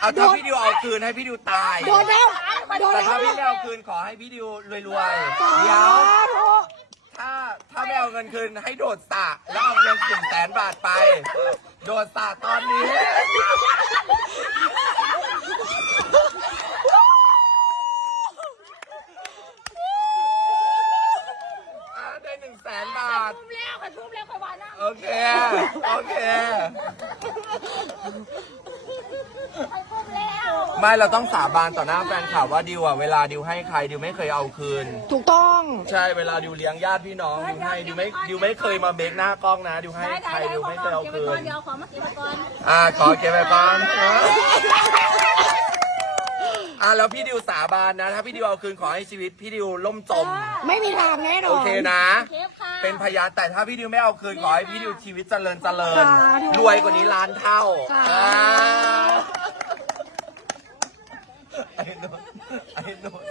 เอาถ้าพี่ดิวเอาคืนให้พี่ดิวตายโดนแล้วโดนแต่แล้วถ้าพี่ไม่เอาคืนขอให้พี่ดิวรวยๆเดี๋ยว ถ้าถ้าไม่เอาเงินคืนให้โดดสระแล้วเอาเงินหนึ่งแสนบาทไป โดดสระตอนนี้ อะได้หนึ่งแสนบาท ทุบแล้วค่ะทุบแล้วค่ะวานะ โอเค โอเค ทุบแล้วไม่เราต้องสาบานต่อหน้าแฟนคลับว่าดิวอะเวลาดิวให้ใครดิวไม่เคยเอาคืน ถูกต้อง ใช่เวลาดิวเลี้ยงญาติพี่น้องดิวให้ดิวไม่ดิวไม่เคยมาเบรกหน้ากล้องนะดิวให้ใครดิวไม่เคยเอาคืนเดี๋ยวขอมาเก็บไว้ก่อน อ่าขอเก็บไว้ก่อน อ่าแล้วพี่ดิวสาบานนะ ถ้าพี่ดิวเอาคืนขอให้ชีวิตพี่ดิวล่มจม ไม่มีทางแน่นอน โอเคนะเก็บค่ะ เป็นพยานแต่ถ้าพี่ดิวไม่เอาคืนขอให้พี่ดิวชีวิตเจริญเจริญ สาธุรวยกว่านี้ล้านเท่าสาธุ อ่าไอ้โนนไอ้โนน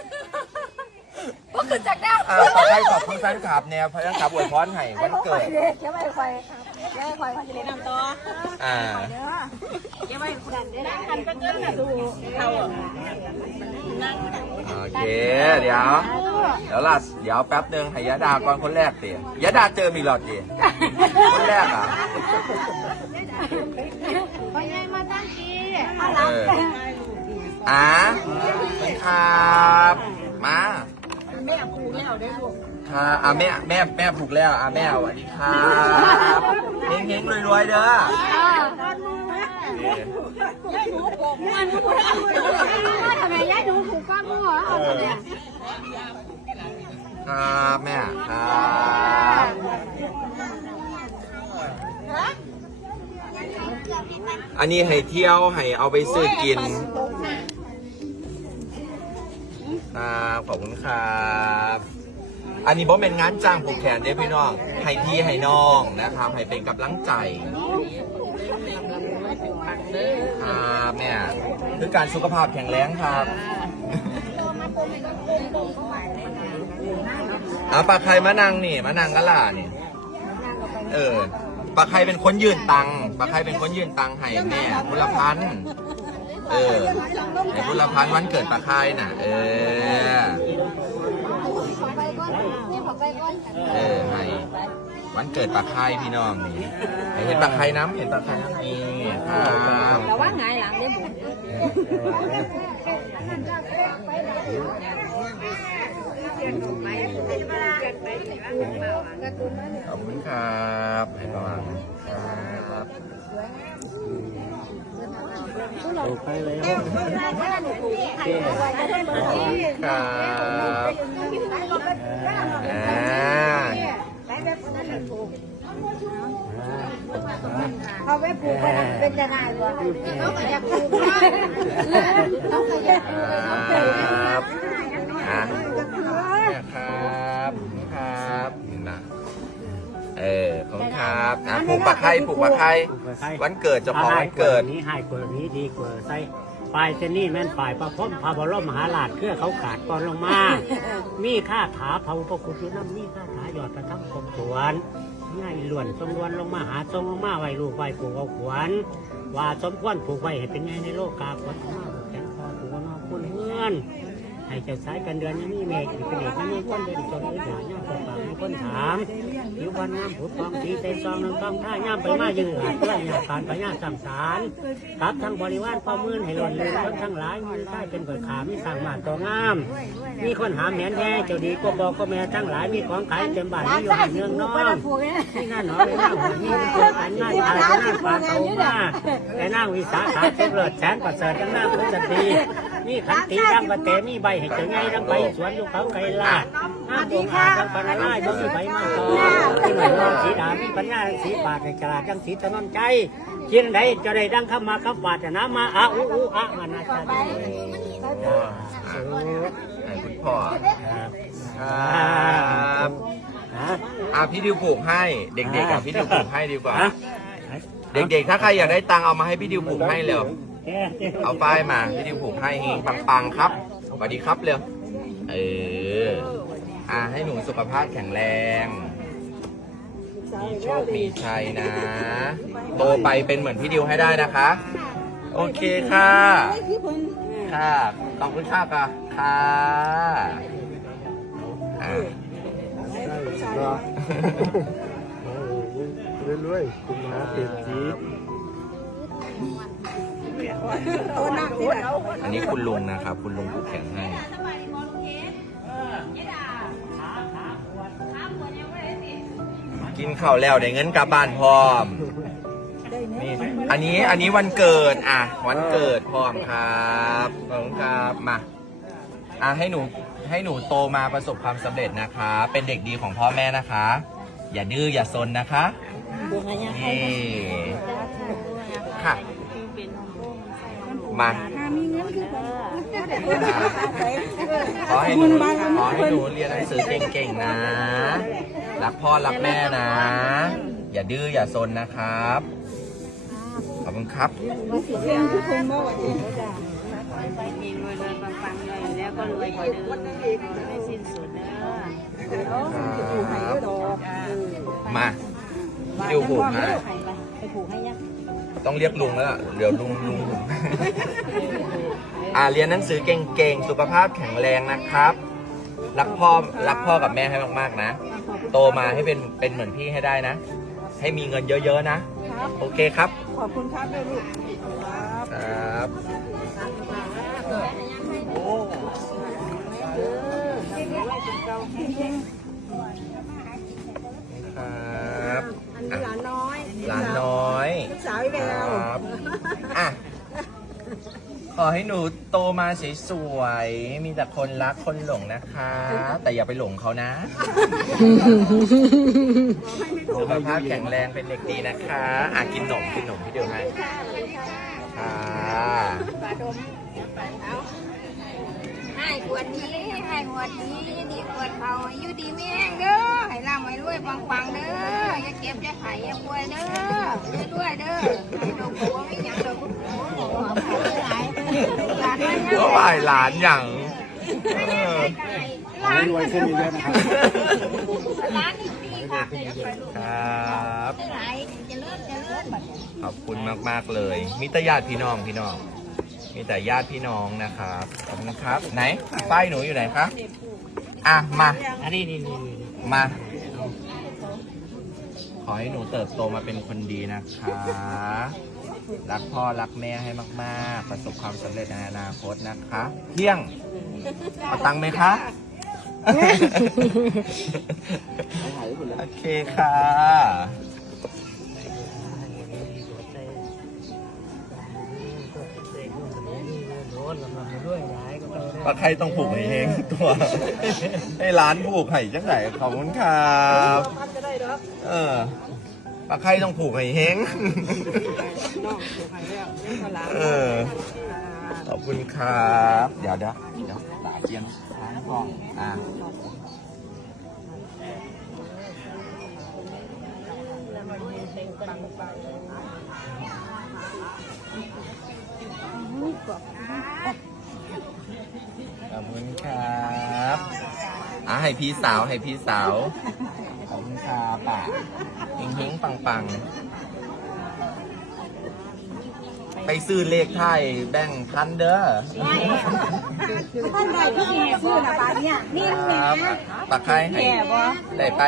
ก็คือจากด้าอ่าขอให้ขอบคุณแฟนคลับแนวแฟนคลับอวยพรให้วันเกิดเก็บไว้ไฟเก็บไว้ไฟเขาจะได้นำต่ออ่าเก็บไว้คนเดี๋ย โอเคเดี๋ยวเดี๋ยวล่ะเดี๋ยวแป๊บหนึ่งให้ยะดาก่อนคนแรกเตี๋ยยะดาเจอมีหลอดเตี๋ยคนแรกอะพอไงมาตั้งทีเอออะครับมาแม่ครูแล้วได้ลูกค่ะอะแม่แม่แม่ผูกแล้วอะแม่สวัสดีครับเฮงเฮงรวยๆเด้อ โอเคทำไมยายดูถูกก้อนหัวครับแม่ครับอันนี้ให้เที่ยวให้เอาไปซื้อกินครับขอบคุณครับอันนี้บ่เป็นงานจ้างผูกแขนเด้พี่น้องให้พี่ให้น้องนะครับให้เป็นกำลังใจ แม่คือการสุขภาพแข็งแรงครับอะปลาใครมานั่งนี่มานั่งกันล่ะนี่ เออปลาใครเป็นคนยืนตังปลาใครเป็นคนยืนตังให้แม่บุรพันธ์เออให้บุรพันธ์วันเกิดปลาใครน่ะ เออเออให้วันเกิดปลาไข่พี่น้องนี่เห็นปลาไข่น้ำเห็นปลาไข่น้ำนี่ครับแต่ว่าไงหลัง ขอบคุณครับให้ประมาณครับครับอ่า เขาไปปลูกไปเป็นจะได้บ่เขาก็อยากปลูกเขาก็อยากครับอะเนี่ยครับครับนะเออขอบคุณครับอะปลูกปลาไข่ปลูกปลาไข่วันเกิดเจ้าของวันเกิดนี้ให้กว่านี้ดีกว่าใส่ฝ่ายเจนี่แม่นฝ่ายประพรมพระบรมมหาราชเครือเขาขาดก่อนลงมา มีค่าถาเผาพระคุณอยู่น้ำมีค่าถาหยอดประทับคมสวน ง่ายล้วนทรงล้วนลงมาหาทรงลงมาไว้ลูกไว้ปลูกเอาขวานว่าสมควรผูกไว้ให้เป็นไงในโลกกาขวัญของเราแขนคอปลูกนอกคุณเพื่อน ให้เจ้าสายกันเดือนยังมีเมฆอีกเป็นเอกยังมีคนเดินจนอื่นหย่ามปากมีคนถามผิวพรรณงามผุดฟองสีเต็มซองน้ำต้องท่าย่ามไปมายืนหาเพื่อนยาการไปย่ามสัมสารกับทั้งบริวารพ่อมื่นให้หล่นลืมคนทั้งหลายมันได้เป็นกดขามีสั่งบ้านตัวงาม มีคนหาแหนแท้เจ้าดีก็บอกก็แม่ทั้งหลายมีของขายเต็มบ้านมีอยู่เนืองน้องที่นั่นหนอไปนั่งหัวนี่เป็นอันนั่นขายไปนั่งปลาเต่ามาแต่นั่งวิสาขาเจ็บเลิศแสนประเสริฐยังนั่งพุทธตี นี่ขันตีดังกระเตมีใบให้เจอไงดังไปสวนอยู่เขาไกลลาดห้ามบวงขาดังปานไล่บ่มีใบมาต่อที่หน่วยนอนสีดามีปัญญาสีบาทในกระดาษดังสีถนนใจกินใดจะได้ดังคำมาคำบาดน้ำมาอะอุอุอะมานาจาดีให้คุณพ่อครับฮะอะพี่ดิวผูกให้ เด็กๆอะพี่ดิวผูกให้ดีกว่าฮะเด็กๆ ถ้าใครอยากได้ตังค์เอามาให้พี่ดิวผูกให้เร็วแก เอาป้ายมาพี่ดิวผูกให้เฮงปังๆครับสวัสดีครับเร็วเอออะให้หนูสุขภาพแข็งแรงมีโชคมีชัยนะ โตไปเป็นเหมือนพี่ดิวให้ได้นะคะ โอเคค่ะ ค่ะขอบคุณค่ะค่ะค่ะอะเรื่อยๆคุณน้าเปลี่ยนจีบอันนี้คุณลุงนะครับ คุณลุงผูกแขนให้กินข้าวแล้วได้เงินกลับบ้านพร้อมนี่อันนี้อันนี้วันเกิดอะ วันเกิดพร้อมครับขอบคุณครับมาอะให้หนูให้หนูโตมาประสบความสำเร็จนะคะ เป็นเด็กดีของพ่อแม่นะคะ อย่าดื้ออย่าซนนะคะนี่ค่ะ มามีเงินคือขอให้หนูขอให้หนูเรียนหนังสือเก่งๆนะ รักพ่อรักแม่นะ อย่าดื้ออย่าซนนะครับ ขอบคุณครับเพียงทุกคนบ่ว่าดีมีรวยรวยปังปังเลยแล้วก็รวยกว่าเดิมไม่สิ้นสุดเด้อมาดิวผูกให้ไปผูกให้ยัง ต้องเรียกลุงแล้วล่ะเดี๋ยวลุงลุงผมอ่าเรียนหนังสือเก่งๆ สุขภาพแข็งแรงนะครับ รักพ่อรักพ่อกับแม่ให้มากๆนะ โตมาให้เป็นเป็นเหมือนพี่ให้ได้นะ ให้มีเงินเยอะๆนะโอเคครับ ขอบคุณครับแม่ลูกครับโอ้ครับอะ หลานน้อย หลานน้อย สาวอีแวว ครับอะ ข อให้หนูโตมาสวยๆ มีแต่คนรักคนหลงนะคะ แต่อย่าไปหลงเขานะ สุขภาพแข็งแรงเป็นเด็กดีนะคะอะกินหนมกินหนมพี่เดียวให้ค่ะ ให้ขวดนี้ ให้ขวดนี้ดีขวดเขาอยู่ดีไม่แห้งเด้อให้ร่ำให้รวยปังปังเด้ออย่าเก็บอย่าไข่อย่าป่วยเด้อรวยๆเด้อหลวงปู่ไม่หยังหลวงปู่หลายหลานนั่นก็บ่ายหลานอย่างเออรวยขึ้นเรื่อยๆนะครับร้านดีค่ะครับหลายจะเลิศจะเลิศขอบคุณมากๆเลยมีแต่ญาติพี่น้องพี่น้อง มีแต่ญาติพี่น้องนะครับขอบคุณครับ ไหนป้ายหนูอยู่ไหนคะอะมา อันนี้นี่นี่นี่มา ขอให้หนูเติบโตมาเป็นคนดีนะคะ รักพ่อรักแม่ให้มากๆ ประสบความสำเร็จในอนาคตนะคะ เที่ยงเอาตังค์ไหมคะ โอเคค่ะ ปลาไข่ต้องผูกให้เองตัวให้ร้านผูกไห่จังไหนขอบคุณครับเออปลาไข่ต้องผูกให้เฮงเออขอบคุณครับ เดี๋ยวเดี๋ยวเดี๋ยวหลาเจียนร้านกล้องอะ ขอบคุณครับอะให้พี่สาวให้พี่สาว ขอบคุณครับป่ะเฮงเฮงปังปังไปซื้อเลขไทยแบ่งพันเด้อท่านใดที่มีชื่อนะบาเนี่ยนี่คแม่รับปากไข่ให้ได้ไป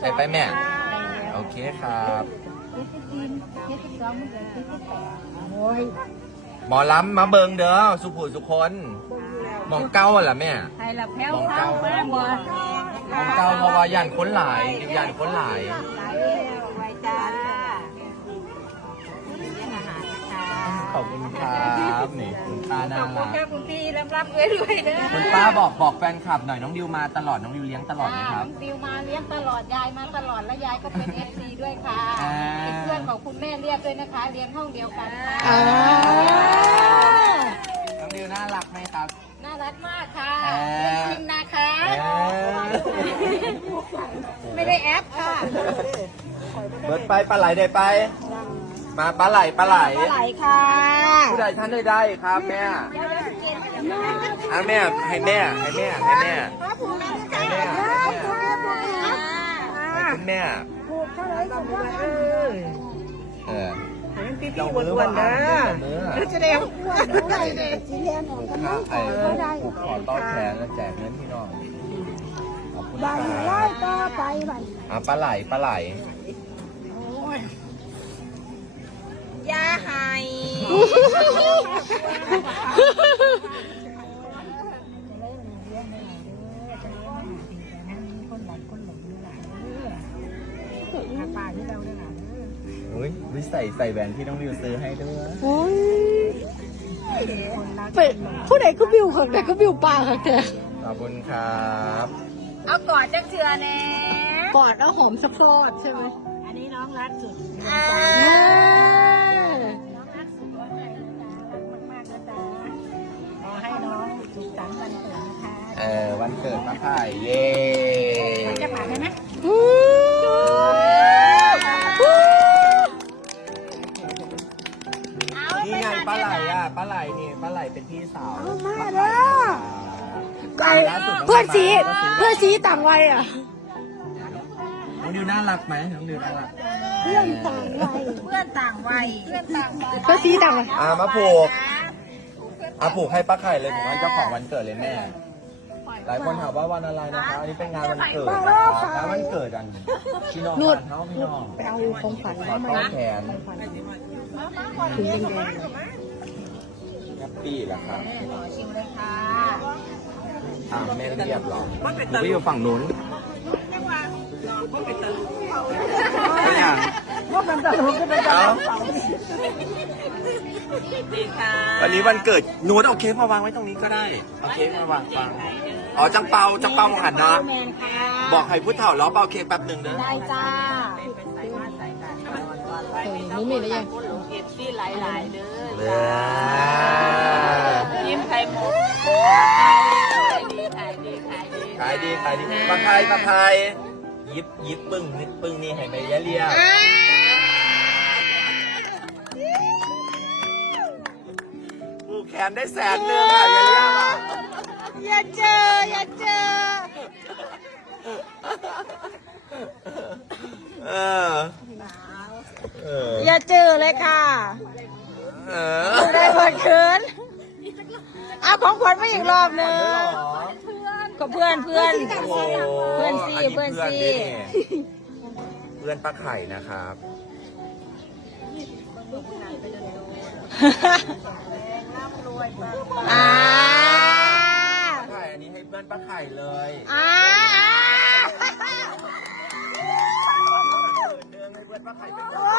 ได้ไปแม่ โอเคครับ โอ้ยหมอล้ำมาเบิงเด้อสุภูสุคนหมองเก้าอะล่ะแม่ไทยละแพ้วหมองเข้าเก้ามาบ่หมองเก้าเพราะว่าย่านคนหลายย่านคนหลายไว้จ้าเลี้ยงอาหารค่ะขอบคุณครับนี่คุณป้าน่ารักแค่คุณพี่รับรับรวยรวยเด้อคุณป้าบอกบอกแฟนคลับหน่อยน้องดิวมาตลอดน้องดิวเลี้ยงตลอดไหมครับดิวมาเลี้ยงตลอดยายมาตลอดและยายก็เป็นเอฟซี ด้วยค่ะอ่าเป็นเพื่อนของคุณแม่เรียบด้วยนะคะเลี้ยงห้องเดียวกันค่ะน้องดิวน่ารักไหมครับ น่ารักมากค่ะเอ่อจริงนะคะเอ่อไม่ได้แอปค่ะเบิดไปปลาไหลได้ไป มาปลาไหลปลาไหล ไหลค่ะผู้ใดท่านได้ได้ครับแม่อะแม่ให้แม่ให้แม่ให้แม่ให้แม่ให้คุณแม่ผูก เออให้พี่พี่ๆอ้วนๆนะแล้วจะได้อ้ได้สิเรียนออกกันถ้าไม่ไอ้ก็ได้ขอต้อนแขนแล้วแจกเงินพี่น้องขอบคุณบันไล่ต่อไปบันอะปลาไหลปลาไหลยาหายเฮ้ยวิใส่ใส่แหวนที่น้องวิวซื้อให้ด้วย โอ้ยเป็ดผู้ใดก็บิวคนใดก็บิวปลาค่ะแกขอบคุณครับเอากอดจังเชือแน่กอดแล้วหอมสะพรอดใช่ไหมอันนี้น้องรักสุดอ่าน้องรักสุดว่าไงรักมากๆนะจ๊ะขอให้น้องสุขสันต์วันเกิดนะคะเออวันเกิดป้าไข่เย้จะผ่านได้ไหม เป็นพี่สาว มาเด้อไก่เพื่อนสีเพื่อนสีต่างวัยอะ น้องดิวน่ารักไหมน้องดิวน่ารัก เพื่อนต่างวัยเพื่อนต่างวัยเพื่อนต่างวัยเพื่อนสีต่างวัยอะมาผูกอะผูกให้ป้าไข่เลยผมให้เจ้าของวันเกิดเลยแม่ หลายคนถามว่าวันอะไรนะคะ อันนี้เป็นงานวันเกิดนะครับงานวันเกิดกันพี่น้องบ้านเขาพี่น้องไปเอาของขวัญขอมาต้อนแขนถึงแดงแฮ ปปี้แหละครับชิวเลยค่ะอ่าแม่เรียบหรอผมไปอยู่ฝั่งนู้นไม่อยากว่ามันตลกก็เป็นเอ้าดีค่ะวันนี้วันเกิดหนูเอาเค้กมาวางไว้ตรงนี้ก็ได้เอาเค้กมาวางฟังอ๋อจังเปาจังเปาหันนะแมนค่ะบอกให้ผู้เฒ่าล้อเปาเค้กแป๊บหนึ่งเด้อได้จ้าเออนี่มีอะไรยังเก็บที่หลายๆเด้อ เด้อยิ้มไข่มุกขายดีขายดีขายดีขายดีขายดีปลาไทยปลาไทยยิบยิบปึ้งนิดปึ้งนี่ให้ไปยะเลียผูกแขนได้แสนหนึ่งอะยะเลียว่ะอย่าเจออย่าเจอเอออย่าเจอเลยค่ะออได้เปิดคืน อาของขวัญมาอีกรอบหนึงก็เพื่อนเพื่อนโอ้เพื่อนสิอัเพื่อนสิดิเพื่อนป้าไข่นะครับ อ่าป้าไข่อันนี้ให้เพื่อนป้าไข่เลย อ่า เดินให้เพื่อนป้าไข่เป็น ว้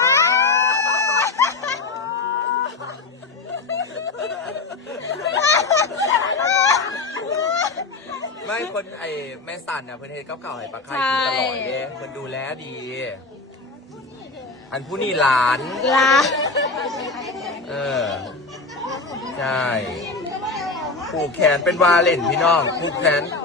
าว ไม่คนไอ้แม่สันเนี่ยเพื่อนเฮ็ดกับเก่าวให้ป้าไข่กินตลอดเด้เพื่อนดูแลดี อันผู้นี่หลาน ลาเออ ใช่ ผูกแขนเป็นวาเล่นพี่น้อง ผูกแขนเสียง